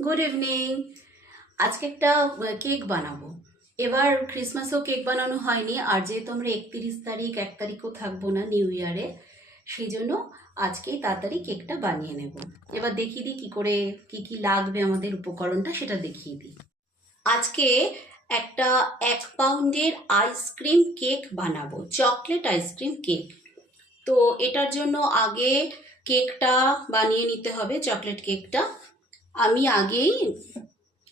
Good evening. আজকে একটা cake বানাবো। এবার ক্রিসমাসেও কেক বানানো হয়নি, আর যেহেতু আমরা 31 তারিখ 1 তারিখও থাকবো না নিউ ইয়ারে, সেই জন্য আজকেই তাড়াতাড়ি কেকটা বানিয়ে নেব। এবার দেখিয়ে দিই কী করে কি কি লাগবে, আমাদের উপকরণটা সেটা দেখিয়ে দিই। আজকে একটা 1 পাউন্ডের আইসক্রিম কেক বানাবো, চকলেট আইসক্রিম কেক। তো এটার জন্য আগে কেকটা বানিয়ে নিতে হবে, চকলেট কেকটা। আমি আগেই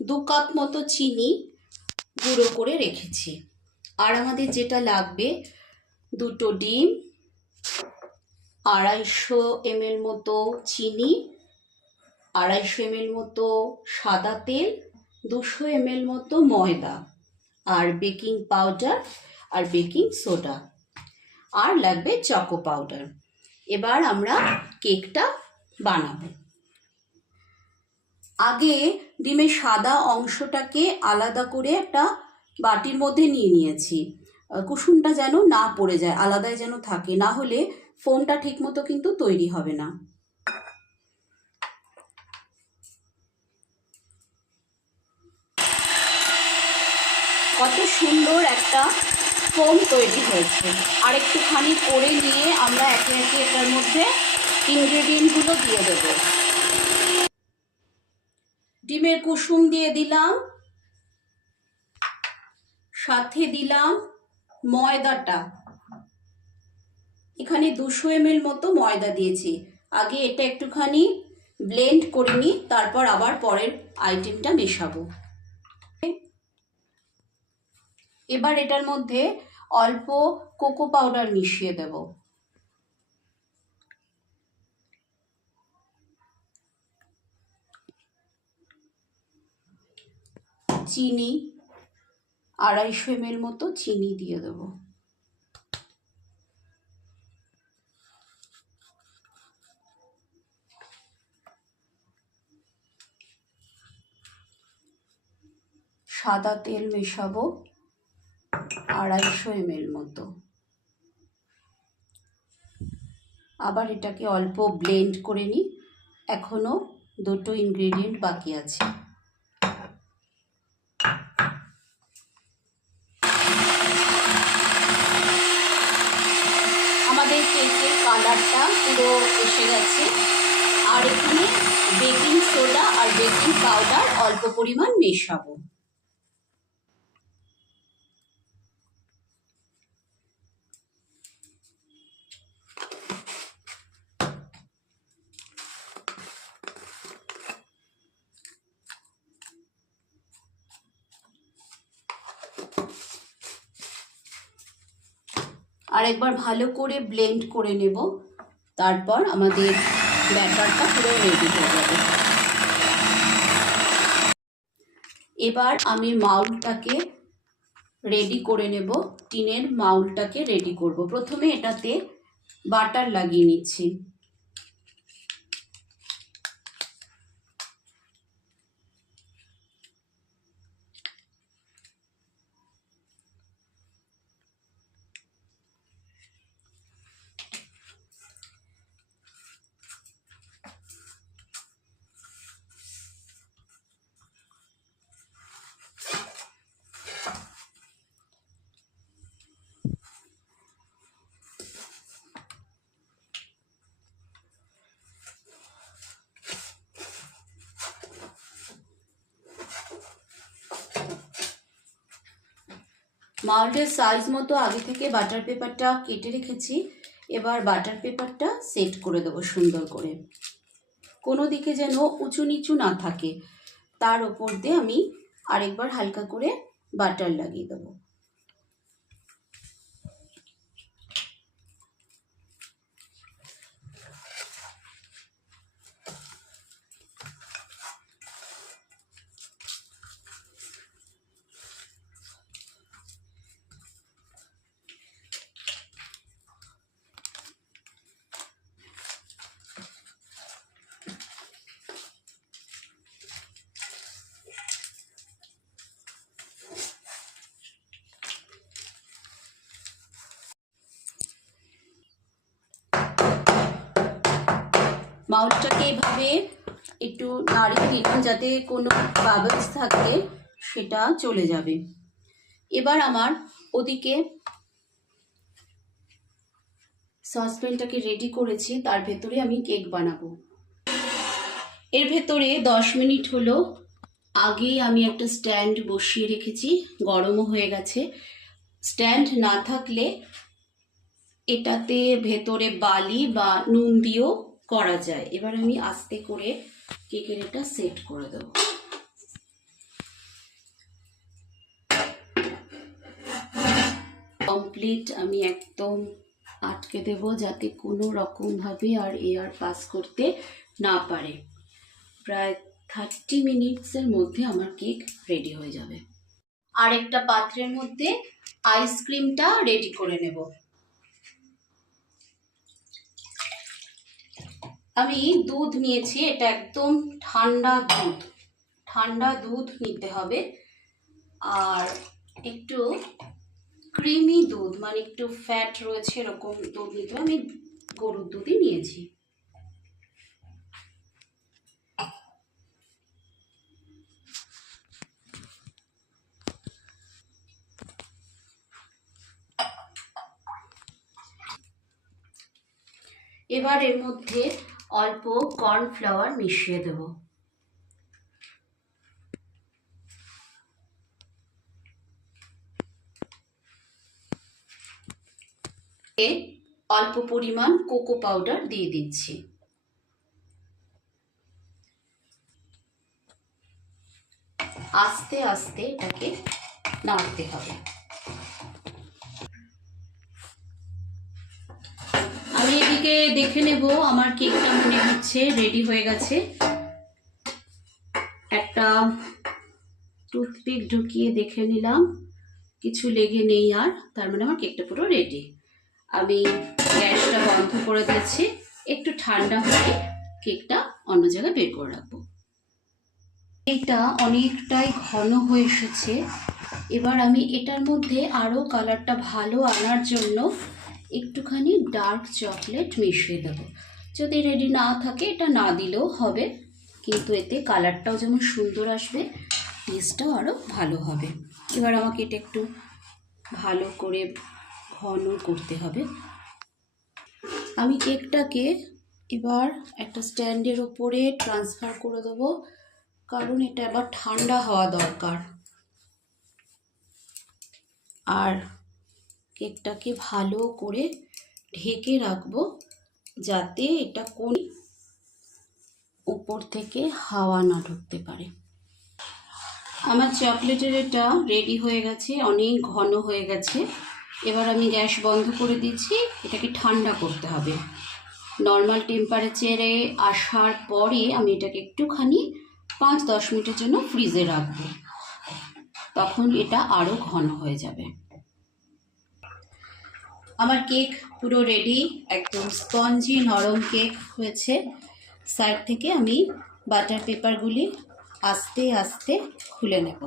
2 কাপ মতো চিনি গুঁড়ো করে রেখেছি। আর আমাদের যেটা লাগবে, 2টো ডিম, 250 ml মতো চিনি, 250 ml মতো সাদা তেল, 200 ml মতো ময়দা, আর বেকিং পাউডার আর বেকিং সোডা, আর লাগবে চকো পাউডার। এবার আমরা কেকটা বানাবো। আগে ডিমের সাদা অংশটাকে আলাদা করে একটা বাটির মধ্যে নিয়ে নিয়েছি, কুসুমটা যেন না পড়ে যায়, আলাদাই যেন থাকে, না হলে ফোমটা ঠিকমতো কিন্তু তৈরি হবে না। কত সুন্দর একটা ফোম তৈরি হয়েছে। আর একটুখানি করে নিয়ে আমরা একে একে এটার মধ্যে ইনগ্রেডিয়েন্টগুলো দিয়ে দেবো। ডিমের কুসুম দিয়ে দিলাম, সাথে দিলাম ময়দাটা। এখানে 200 ml মতো ময়দা দিয়েছি। আগে এটা একটুখানি ব্লেন্ড করে নিই, তারপর আবার পরের আইটেমটা মেশাবো। এবার এটার মধ্যে অল্প কোকো পাউডার মিশিয়ে দেব। চিনি 250 ml মতো চিনি দিয়ে দেব। সাদা তেল মেশাবো 250 ml মতো। আবার এটাকে অল্প ব্লেন্ড করে নিই, এখনো 2টো ইনগ্রেডিয়েন্ট বাকি আছে। আমাদের কেকের কালারটা পুরো এসে গেছে। আর এখানে বেকিং সোডা আর বেকিং পাউডার অল্প পরিমাণ মেশাবো। আর একবার ভালো করে ব্লেন্ড করে নেব, তারপর আমাদের ব্যাটারটা পুরো রেডি হয়ে যাবে। এবার আমি মাউলটাকে রেডি করে নেব, টিনের মাউলটাকে রেডি করব। প্রথমে এটাতে বাটার লাগিয়ে নিচ্ছি। মাউল্টের সাইজ মতো আগে থেকে বাটার পেপারটা কেটে রেখেছি। এবার বাটার পেপারটা সেট করে দেবো সুন্দর করে, কোনো দিকে যেন উঁচু নিচু না থাকে। তার ওপর দিয়ে আমি আরেকবার হালকা করে বাটার লাগিয়ে দেবো। মাউলটাকে এভাবে একটু নাড়িয়ে দিলাম যাতে কোনো বাবলস থাকে সেটা চলে যাবে। এবার আমার ওদিকে সসপ্যানটাকে রেডি করেছি, তার ভেতরে আমি কেক বানাবো। এর ভেতরে 10 মিনিট হলো, আগেই আমি একটা স্ট্যান্ড বসিয়ে রেখেছি, গরমও হয়ে গেছে। স্ট্যান্ড না থাকলে এটাতে ভেতরে বালি বা নুন দিয়েও করা যায়। এবার আমি আস্তে করে কেকের এটা সেট করে দেব। কমপ্লিট আমি একদম আটকে দেব যাতে কোনো রকমভাবে আর এয়ার পাস করতে না পারে। প্রায় 30 মিনিটসের মধ্যে আমার কেক রেডি হয়ে যাবে। আর একটা পাত্রের মধ্যে আইসক্রিমটা রেডি করে নেব। আমি দুধ নিয়েছি, এটা একদম ঠান্ডা দুধ নিতে হবে। আর একটু ক্রিমি দুধ, মানে একটু ফ্যাট রয়েছে এরকম দুধ নিতে হবে। আমি গরুর দুধই নিয়েছি। এবার এর মধ্যে অল্প কর্নফ্লাওয়ার মিশিয়ে দেব। অল্প পরিমাণ কোকো পাউডার দিয়ে দিচ্ছি। আস্তে আস্তে এটাকে নাড়তে হবে। আমি এদিকে দেখে নেব, আমার কেকটা মনে হচ্ছে রেডি হয়ে গেছে। একটা টুথপিক ঢুকিয়ে দেখে নিলাম, কিছু লেগে নেই আর, তার মানে আমার কেকটা পুরো রেডি। আমি গ্যাসটা বন্ধ করে দিয়েছি, একটু ঠান্ডা হলে কেকটা অন্য জায়গায় বের করে রাখবো। এটা অনেকটাই ঘন হয়ে এসেছে। এবার আমি এটার মধ্যে আরও কালারটা ভালো আনার জন্য একটুখানি ডার্ক চকলেট মিশিয়ে দেবো। যদি রেডি না থাকে এটা না দিলেও হবে, কিন্তু এতে কালারটাও যেমন সুন্দর আসবে, টেস্টটাও আরও ভালো হবে। এবার আমাকে এটা একটু ভালো করে ঘন করতে হবে। আমি কেকটাকে এবার একটা স্ট্যান্ডের ওপরে ট্রান্সফার করে দেবো, কারণ এটা আবার ঠান্ডা হওয়া দরকার। আর কেকটাকে ভালো করে ঢেকে রাখবো যাতে এটা কোন উপর থেকে হাওয়া না ঢুকতে পারে। আমার চকলেটের এটা রেডি হয়ে গেছে, অনেক ঘন হয়ে গেছে। এবার আমি গ্যাস বন্ধ করে দিচ্ছি, এটাকে ঠান্ডা করতে হবে। নর্মাল টেম্পারেচারে আসার পরে আমি এটাকে একটুখানি 5-10 মিনিটের জন্য ফ্রিজে রাখবো, তখন এটা আরও ঘন হয়ে যাবে। আমার কেক পুরো রেডি, একদম স্পঞ্জি নরম কেক হয়েছে। সাইড থেকে আমি বাটার পেপারগুলি আস্তে আস্তে খুলে নেব।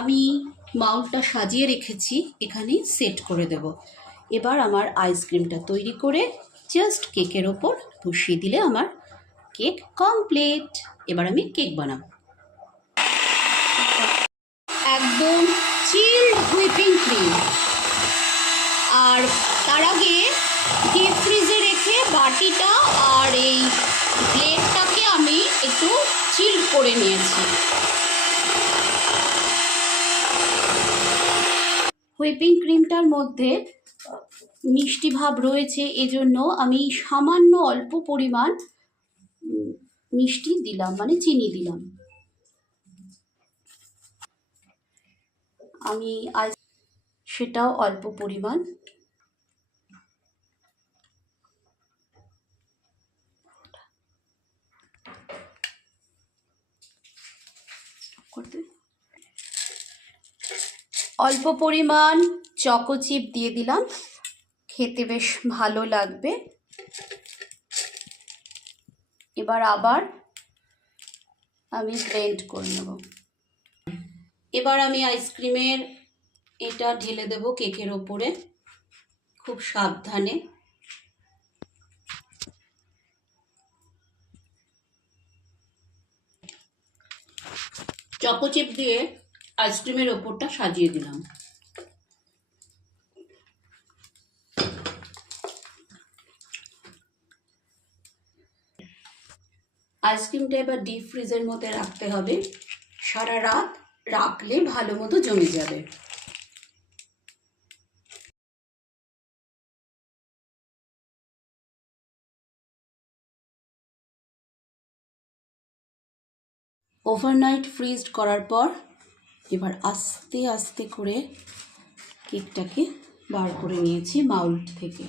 আমি মাউলটা সাজিয়ে রেখেছি, এখানে সেট করে দেব। এবার আমার আইসক্রিমটা তৈরি করে জাস্ট কেকের ওপর বসিয়ে দিলে আমার কেক কমপ্লিট। এবার আমি কেক বানাবো। একদম চিল্ড হুইপিং ক্রিম, আর তার আগে ডিপ ফ্রিজে রেখে বাটিটা আর এই প্লেটটাকে আমি একটু চিল্ড করে নিয়েছি। হুইপিং ক্রিমটার মধ্যে মিষ্টি ভাব রয়েছে, এজন্য আমি সামান্য অল্প পরিমাণ মিষ্টি দিলাম, মানে চিনি দিলাম। আমি সেটাও অল্প পরিমাণ। অল্প পরিমাণ চকো চিপ দিয়ে দিলাম, খেতে বেশ ভালো লাগবে। এবার আবার আমি ব্লেন্ড করে নেব। এবার আমি আইসক্রিমের এটা ঢেলে দেব কেকের ওপরে খুব সাবধানে। চকো চিপ দিয়ে আইসক্রিমের ওপরটা সাজিয়ে দিলাম। আইসক্রিমটা এবার ডিপ ফ্রিজের মধ্যে রাখতে হবে, সারা রাত রাখলে ভালো মতো জমে যাবে। ওভারনাইট ফ্রিজ করার পর এবার আস্তে আস্তে করে কেকটাকে বার করে নিয়েছি মাউল্ট থেকে।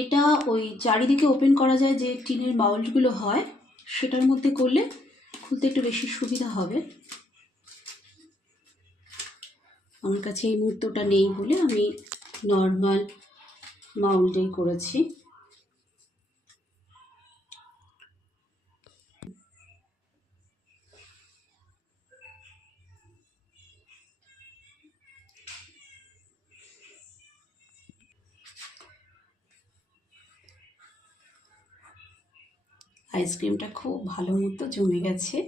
এটা ওই চারিদিকে ওপেন করা যায় যে টিনের মাউল্টগুলো হয়, সেটার মধ্যে করলে খুলতে একটু বেশি সুবিধা হবে। আমার কাছে এই মুহূর্তটা নেই বলে আমি নর্মাল মাউল্টেই করেছি। আইসক্রিমটা খুব ভালো মতো জমে গেছে।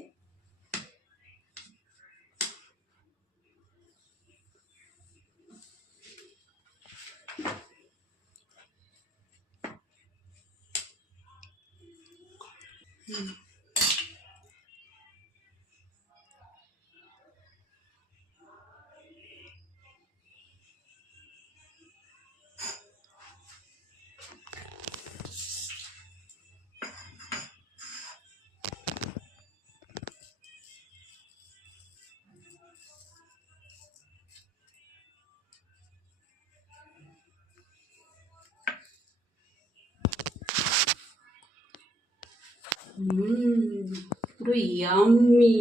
পুরো ইয়াম্মি।